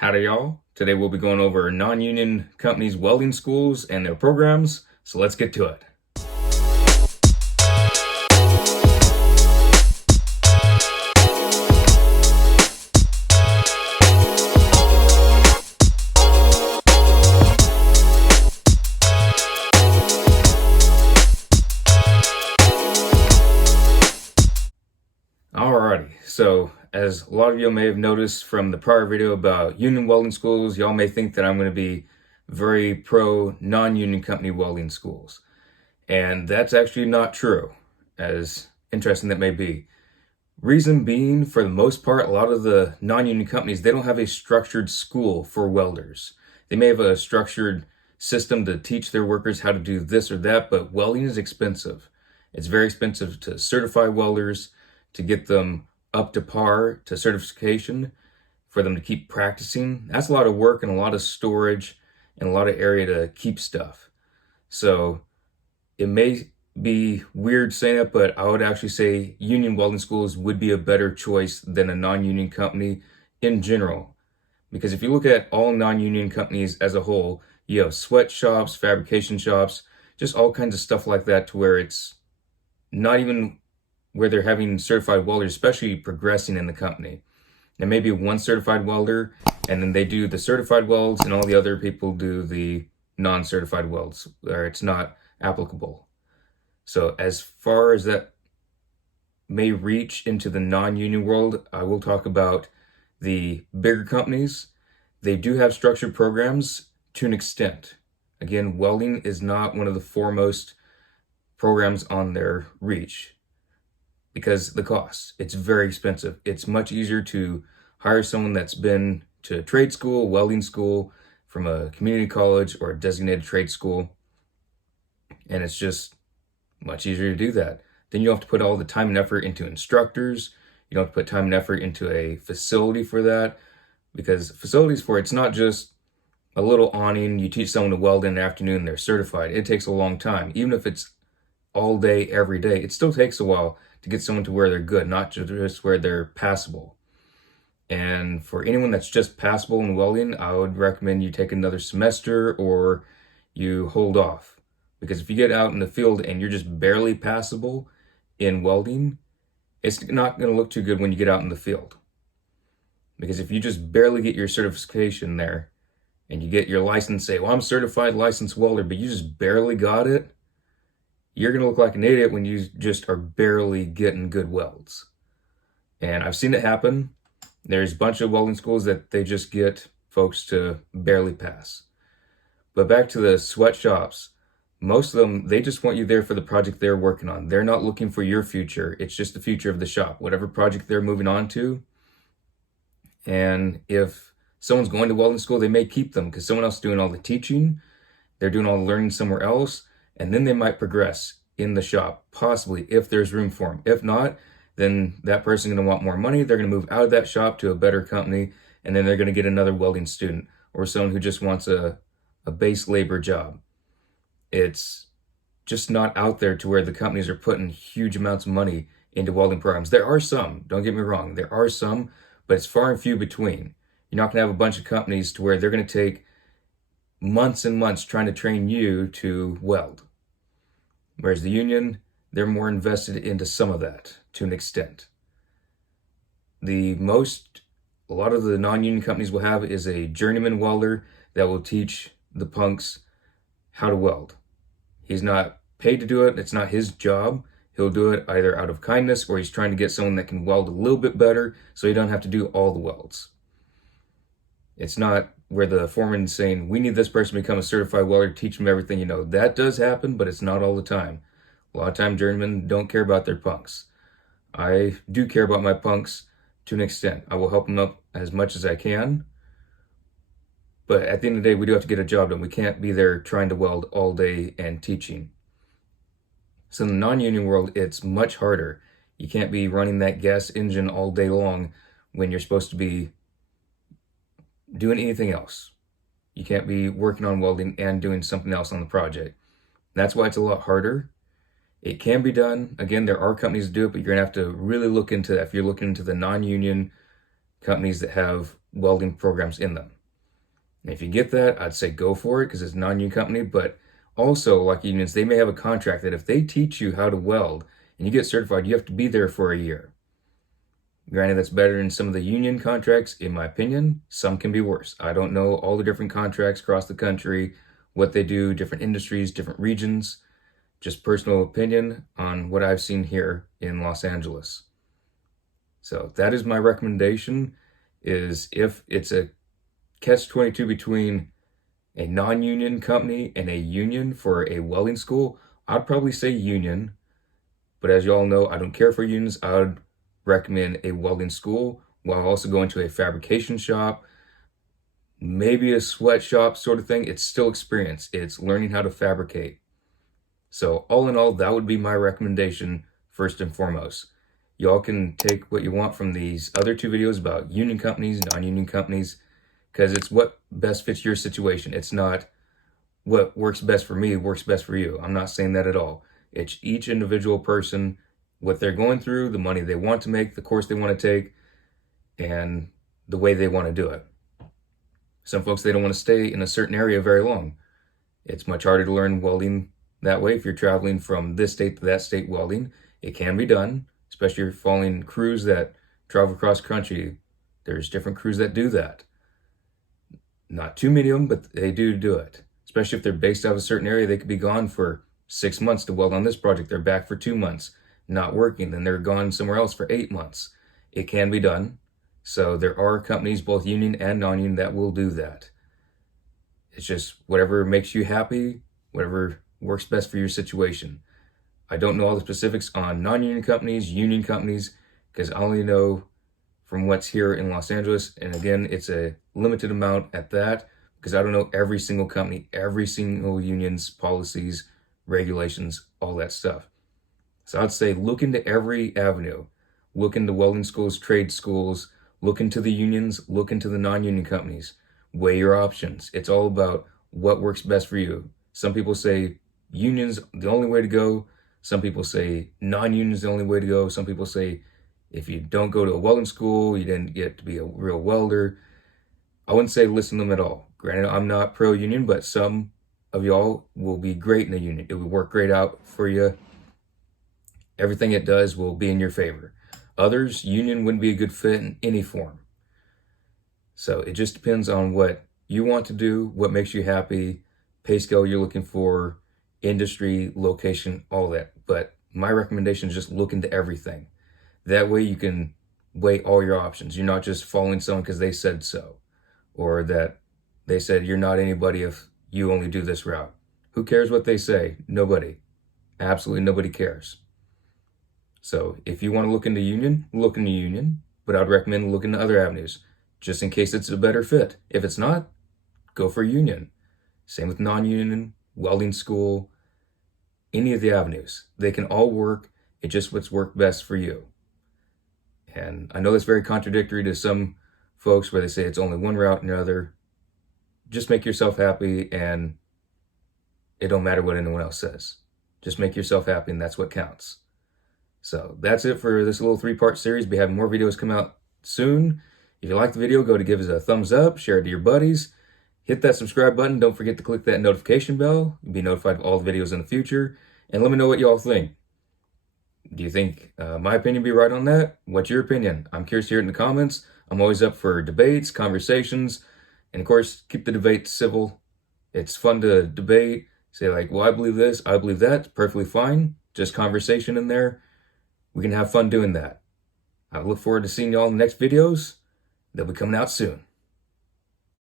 Howdy y'all. Today we'll be going over non-union companies' welding schools and their programs, so let's get to it. Alrighty, so as a lot of you may have noticed from the prior video about union welding schools, y'all may think that I'm going to be very pro non-union company welding schools. And that's actually not true, as interesting that may be. Reason being, for the most part, a lot of the non-union companies, they don't have a structured school for welders. They may have a structured system to teach their workers how to do this or that, but welding is expensive. It's very expensive to certify welders, to get them up to par to certification, for them to keep practicing. That's a lot of work and a lot of storage and a lot of area to keep stuff. So it may be weird saying it, but I would actually say union welding schools would be a better choice than a non-union company in general. Because if you look at all non-union companies as a whole, you have sweatshops, fabrication shops, just all kinds of stuff like that, to where it's not even where they're having certified welders, especially progressing in the company. There may be one certified welder, and then they do the certified welds, and all the other people do the non-certified welds, where it's not applicable. So as far as that may reach into the non-union world, I will talk about the bigger companies. They do have structured programs to an extent. Again, welding is not one of the foremost programs on their reach, because the cost, it's very expensive. It's much easier to hire someone that's been to trade school, welding school, from a community college or a designated trade school. And it's just much easier to do that. Then you don't have to put all the time and effort into instructors. You don't have to put time and effort into a facility for that, because facilities for it's not just a little awning. You teach someone to weld in the afternoon, they're certified. It takes a long time. Even if it's all day, every day, it still takes a while to get someone to where they're good, not just where they're passable. And for anyone that's just passable in welding, I would recommend you take another semester or you hold off. Because if you get out in the field and you're just barely passable in welding, it's not going to look too good when you get out in the field. Because if you just barely get your certification there and you get your license, say, well, I'm certified licensed welder, but you just barely got it, you're going to look like an idiot when you just are barely getting good welds. And I've seen it happen. There's a bunch of welding schools that they just get folks to barely pass. But back to the sweatshops, most of them, they just want you there for the project they're working on. They're not looking for your future. It's just the future of the shop, whatever project they're moving on to. And if someone's going to welding school, they may keep them because someone else is doing all the teaching. They're doing all the learning somewhere else. And then they might progress in the shop, possibly, if there's room for them. If not, then that person's going to want more money. They're going to move out of that shop to a better company, and then they're going to get another welding student or someone who just wants a base labor job. It's just not out there to where the companies are putting huge amounts of money into welding programs. There are some, don't get me wrong, there are some, but it's far and few between. You're not going to have a bunch of companies to where they're going to take months and months trying to train you to weld. Whereas the union, they're more invested into some of that to an extent. A lot of the non-union companies will have is a journeyman welder that will teach the punks how to weld. He's not paid to do it. It's not his job. He'll do it either out of kindness or he's trying to get someone that can weld a little bit better so he don't have to do all the welds. It's not where the foreman's saying, we need this person to become a certified welder, teach them everything you know. That does happen, but it's not all the time. A lot of time, journeymen don't care about their punks. I do care about my punks to an extent. I will help them up as much as I can. But at the end of the day, we do have to get a job done. We can't be there trying to weld all day and teaching. So in the non-union world, it's much harder. You can't be running that gas engine all day long when you're supposed to be doing anything else. You can't be working on welding and doing something else on the project. That's why it's a lot harder. It can be done. Again, there are companies that do it, but you're going to have to really look into that. If you're looking into the non-union companies that have welding programs in them. And if you get that, I'd say go for it because it's a non-union company. But also, like unions, they may have a contract that if they teach you how to weld and you get certified, you have to be there for a year. Granted, that's better than some of the union contracts, in my opinion. Some can be worse. I don't know all the different contracts across the country, what they do, different industries, different regions. Just personal opinion on what I've seen here in Los Angeles. So that is my recommendation, is if it's a catch-22 between a non-union company and a union for a welding school, I'd probably say union. But as you all know, I don't care for unions. I would recommend a welding school while also going to a fabrication shop, maybe a sweatshop sort of thing. It's still experience. It's learning how to fabricate. So all in all, that would be my recommendation first and foremost. Y'all can take what you want from these other two videos about union companies, non-union companies, because it's what best fits your situation. It's not what works best for me, works best for you. I'm not saying that at all. It's each individual person, what they're going through, the money they want to make, the course they want to take, and the way they want to do it. Some folks, they don't want to stay in a certain area very long. It's much harder to learn welding that way if you're traveling from this state to that state welding. It can be done, especially if you're following crews that travel across country. There's different crews that do that. Not too many of them, but they do it. Especially if they're based out of a certain area, they could be gone for 6 months to weld on this project. They're back for 2 months, not working. Then they're gone somewhere else for 8 months. It can be done. So there are companies, both union and non-union, that will do that. It's just whatever makes you happy, whatever works best for your situation. I don't know all the specifics on non-union companies, union companies, because I only know from what's here in Los Angeles. And again, it's a limited amount at that, because I don't know every single company, every single union's policies, regulations, all that stuff. So I'd say look into every avenue. Look into welding schools, trade schools, look into the unions, look into the non-union companies. Weigh your options. It's all about what works best for you. Some people say unions the only way to go. Some people say non-union is the only way to go. Some people say if you don't go to a welding school, you didn't get to be a real welder. I wouldn't say listen to them at all. Granted, I'm not pro-union, but some of y'all will be great in a union. It will work great out for you. Everything it does will be in your favor. Others, union wouldn't be a good fit in any form. So it just depends on what you want to do, what makes you happy, pay scale you're looking for, industry, location, all that. But my recommendation is just look into everything. That way you can weigh all your options. You're not just following someone because they said so, or that they said you're not anybody if you only do this route. Who cares what they say? Nobody. Absolutely nobody cares. So if you want to look into union, look into union, but I'd recommend looking into other avenues just in case it's a better fit. If it's not, go for union. Same with non-union, welding school, any of the avenues. They can all work. It's just what's worked best for you. And I know that's very contradictory to some folks where they say it's only one route and the other. Just make yourself happy, and it don't matter what anyone else says. Just make yourself happy, and that's what counts. So that's it for this little 3-part series. We'll be having more videos come out soon. If you like the video, go to give us a thumbs up, share it to your buddies, hit that subscribe button. Don't forget to click that notification bell. You'll be notified of all the videos in the future. And let me know what y'all think. Do you think my opinion be right on that? What's your opinion? I'm curious to hear it in the comments. I'm always up for debates, conversations, and of course, keep the debate civil. It's fun to debate, say like, well, I believe this, I believe that. It's perfectly fine. Just conversation in there. We can have fun doing that. I look forward to seeing y'all in the next videos. They'll be coming out soon.